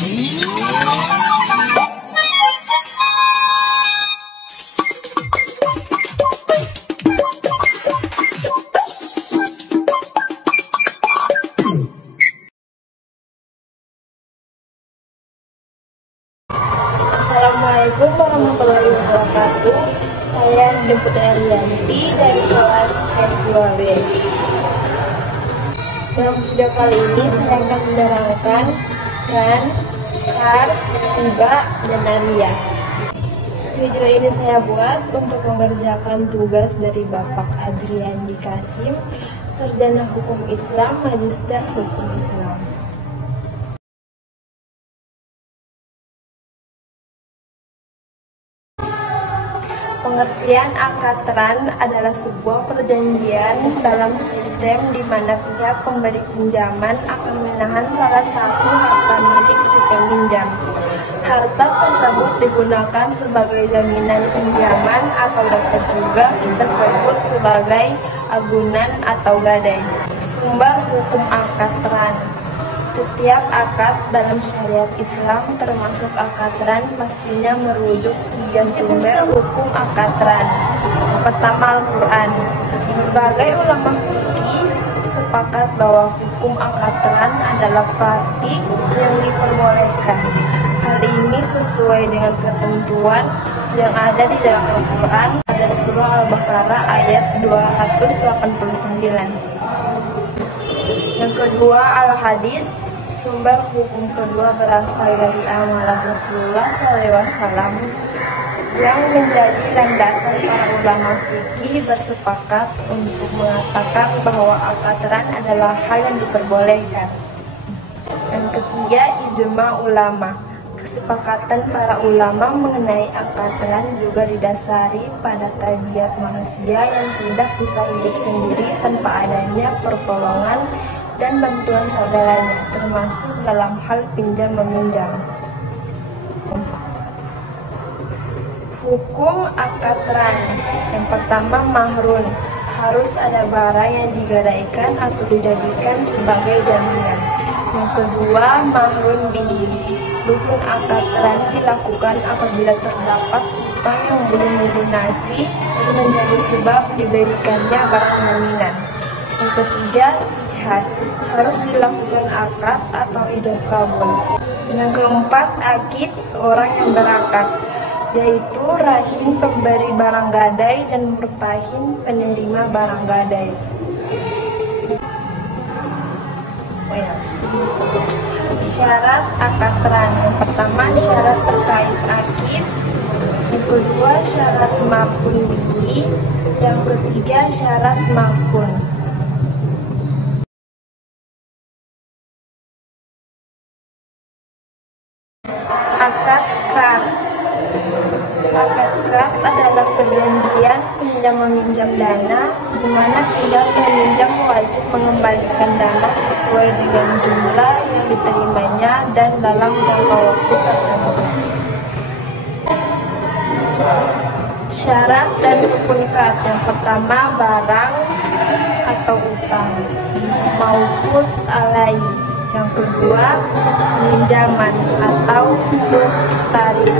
Assalamualaikum warahmatullahi wabarakatuh. Saya Demput Elianti dari kelas S2B. Dalam video kali ini saya akan menerangkan ran, kar, tiba, dan aria. Video ini saya buat untuk mengerjakan tugas dari Bapak Adriandi Kasim, Sarjana Hukum Islam, Magister Hukum Islam. Pengertian akad ran adalah sebuah perjanjian dalam sistem di mana pihak pemberi pinjaman akan menahan salah satu harta milik si peminjam. Harta tersebut digunakan sebagai jaminan pinjaman atau dapat juga kita sebut sebagai agunan atau gadai. Sumber hukum akad ran. Setiap akad dalam syariat Islam termasuk akad ran pastinya merujuk tiga sumber hukum akad ran. Pertama, Al-Quran. Berbagai ulama fikih sepakat bahwa hukum akad ran adalah praktik yang diperbolehkan. Hal ini sesuai dengan ketentuan yang ada di dalam Al-Quran pada surah Al-Baqarah ayat 289. Yang kedua, Al-Hadis. Sumber hukum kedua berasal dari amalan Rasulullah SAW yang menjadi landasan para ulama fikih bersepakat untuk mengatakan bahwa akad ran adalah hal yang diperbolehkan. Yang ketiga, ijma ulama. Kesepakatan para ulama mengenai akad ran juga didasari pada tabiat manusia yang tidak bisa hidup sendiri tanpa adanya pertolongan dan bantuan saudaranya, termasuk dalam hal pinjam-meminjam. Hukum akad ran. Yang pertama, mahrun. Harus ada barang yang digadaikan atau dijadikan sebagai jaminan. Yang kedua, mahrun bihi. Rukun akad ran dilakukan apabila terdapat utang yang belum dilunasi menjadi sebab diberikannya barang jaminan. Yang ketiga, sihat. Harus dilakukan akad atau ijab kabul. Yang keempat, akid, orang yang berakad, yaitu rahim pemberi barang gadai dan murtahin penerima barang gadai. Syarat akad ran. Yang pertama, syarat terkait akid. Yang kedua, syarat maf'ul bihi. Yang ketiga, syarat maf'ul. Akad kar. Akad kar adalah perjanjian pinjam-meminjam dana di mana pihak peminjam wajib mengembalikan dana sesuai dengan jumlah yang diterimanya dan dalam jangka waktu tertentu. Syarat dan rukun kad. Yang pertama, barang atau utang maupun alai. Yang kedua, pinjaman atau muhtarib.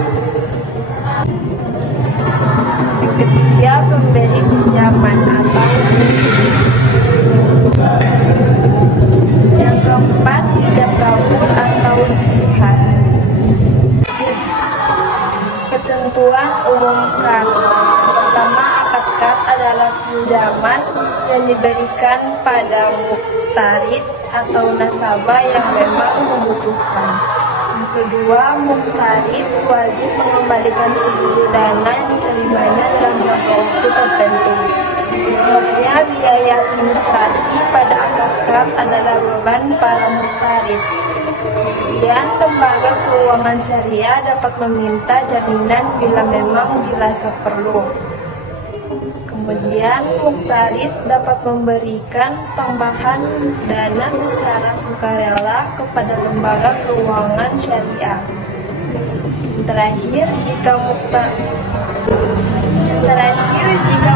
Yang ketiga, pemberi pinjaman atau muhtarib. Yang keempat, ijab kabul atau sihat. Ketentuan umum kad. Pertama, akad kad adalah pinjaman yang diberikan pada muhtarid atau nasabah yang memang membutuhkan. Yang kedua, muhtarid wajib mengembalikan seluruh dana yang diterimanya dalam jangka waktu tertentu. Berikutnya, biaya administrasi pada akad kad adalah beban para muhtarid. Kemudian, lembaga keuangan syariah dapat meminta jaminan bila memang dirasa perlu. Kemudian, muhtarid dapat memberikan tambahan dana secara sukarela kepada lembaga keuangan syariah. Terakhir, jika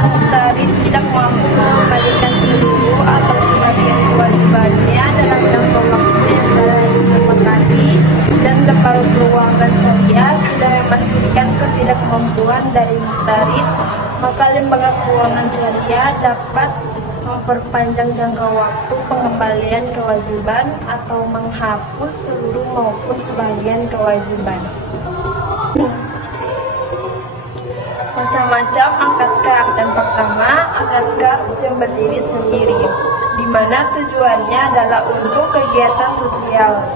muhtarid tidak mampu mengembalikan seluruh atau sebagian kewajibannya dalam jangka waktu yang telah disepakati dan memastikan ketidakmampuan dari muqtarid, maka lembaga keuangan syariah dapat memperpanjang jangka waktu pengembalian kewajiban atau menghapus seluruh maupun sebagian kewajiban. Macam-macam akad kard. Yang pertama, akad kard yang berdiri sendiri, di mana tujuannya adalah untuk kegiatan sosial.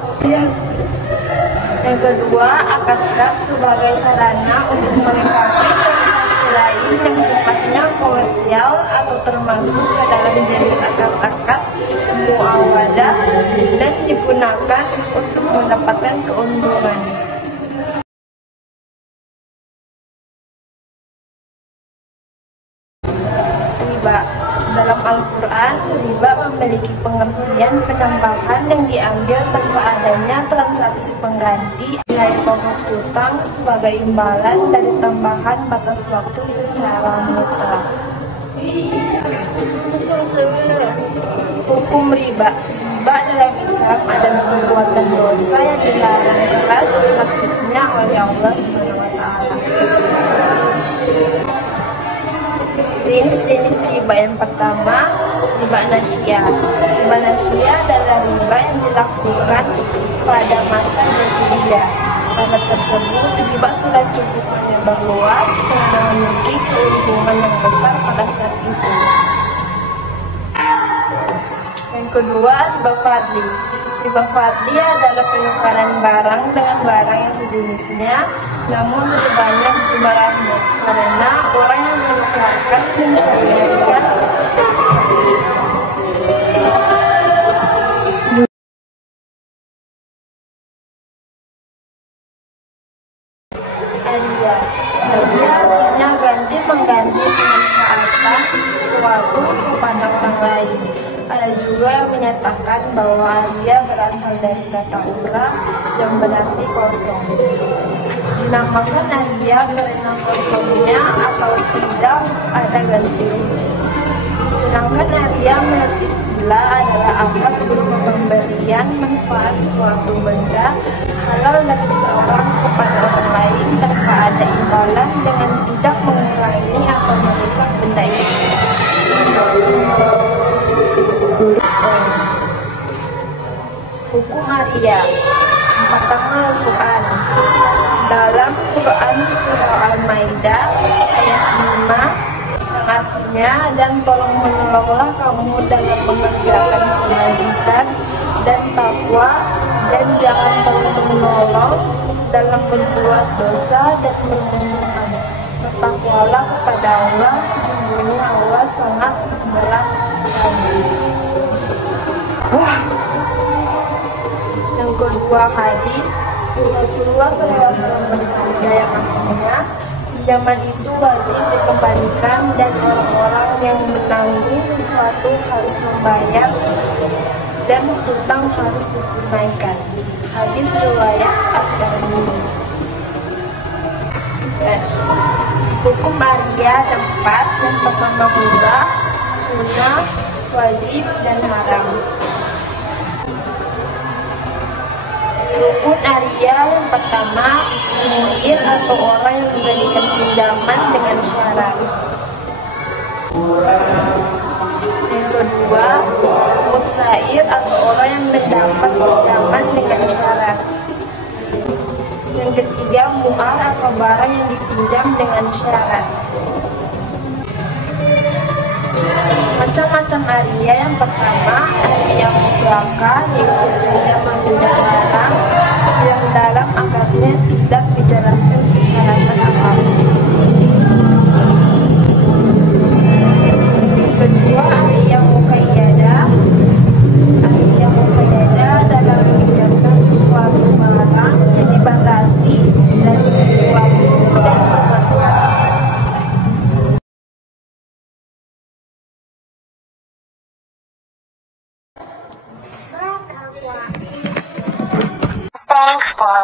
Yang kedua, akad kard sebagai sarana untuk melengkapi transaksi lain yang sifatnya komersial atau termasuk ke dalam jenis akad-akad muawadah dan digunakan untuk mendapatkan keuntungan. Riba. Dalam Al-Quran, riba memiliki pengertian penambahan yang diambil tanpa adanya transaksi pengganti nilai pokok hutang sebagai imbalan dari tambahan batas waktu secara mutlak. Hukum riba. Riba dalam Islam adalah perbuatan dosa yang dilarang keras praktiknya oleh Allah SWT. Jenis-jenis riba. Yang pertama, riba nasyia. Riba nasyia adalah riba yang dilakukan pada masa jahiliyah. Pada tersebut, riba sudah cukup menyebar luas karena memiliki keuntungan yang besar pada saat itu. Yang kedua, riba fadli. Riba fadli adalah penukaran barang dengan barang yang sejenisnya, namun lebih banyak jumlahnya, karena orang yang menukarkan mensyariatkan seperti itu. Aria artinya ganti mengganti pemanfaatan sesuatu kepada orang lain. Ada juga yang menyatakan bahwa aria berasal dari kata urah yang berarti kosong. Dinamakan aria karena kosongnya atau tidak ada ganti. Sedangkan aria menurut istilah adalah akad berupa pemberian manfaat suatu benda halal dari seorang kepada orang lain tanpa ada imbalan dengan tidak mengurangi atau merusak benda itu. Hukum aria. Pertama, Al-Quran. Dalam Quran surah Al-Maidah ayat 5 yang artinya, dan tolong menolonglah kamu dalam mengerjakan kewajiban dan takwa, dan jangan tolong menolong dalam berbuat dosa dan bermusuhan. Bertakwalah kepada Allah, sesungguhnya Allah sangat berat siksanya. Yang kedua, hadis Rasulullah SAW bersabda yang artinya, pinjaman itu wajib dikembalikan dan orang-orang yang menanggung sesuatu harus membayar dan hutang harus ditunaikan. Hadis riwayat At-Tirmidzi. Hukum aria ada 4. Yang pertama mubah, sunnah, wajib, dan haram. Rukun aria yang pertama, mu'ir atau orang yang memberikan pinjaman dengan syarat. Yang kedua, mutsair atau orang yang mendapat pinjaman dengan syarat. Yang ketiga, mu'ar atau barang yang dipinjam dengan syarat. Macam-macam aria. Yang pertama, aria mutlaka, yaitu pinjaman barang yang dalam akadnya tidak dijelaskan persyaratan apapun. Kedua, aria muqayyadah. Aria muqayyadah adalah meminjamkan sesuatu barang yang dibatasi dari segi waktu dan pemanfaatan. Thanks for